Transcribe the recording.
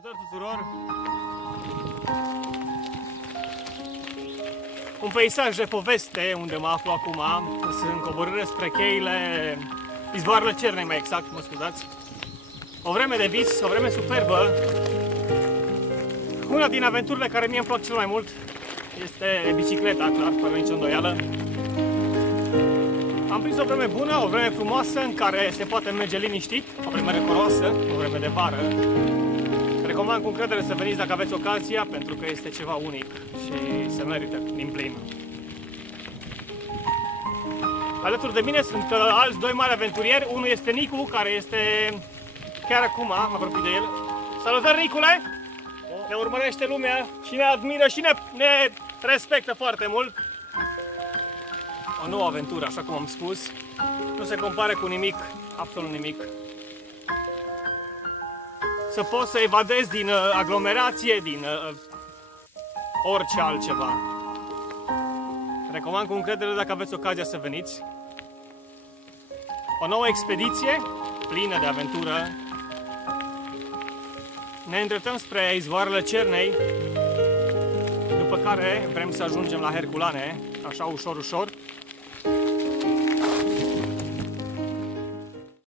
Salutări tuturor! Un peisaj de poveste unde mă aflu acum. Sunt în coborâre spre cheile izvoarele Cernei, mai exact, mă scuzați. O vreme de vis, o vreme superbă. Una din aventurile care mie îmi plac cel mai mult este bicicleta, clar, fără nicio îndoială. Am prins o vreme bună, o vreme frumoasă în care se poate merge liniștit, o vreme răcoroasă, o vreme de vară. Recomand cu încredere să veniți dacă aveți ocazia, pentru că este ceva unic și se merită din plin. Alături de mine sunt alți doi mari aventurieri. Unul este Nicu, care este chiar acum, mă apropii de el. Salutări, Nicule! Ne urmărește lumea și ne admiră și ne respectă foarte mult. O nouă aventură, așa cum am spus. Nu se compare cu nimic, absolut nimic. Să poți să evadezi din aglomerație, din orice altceva. Recomand cu încredere dacă aveți ocazia să veniți. O nouă expediție plină de aventură. Ne îndreptăm spre izvoarele Cernei, după care vrem să ajungem la Herculane, așa ușor, ușor.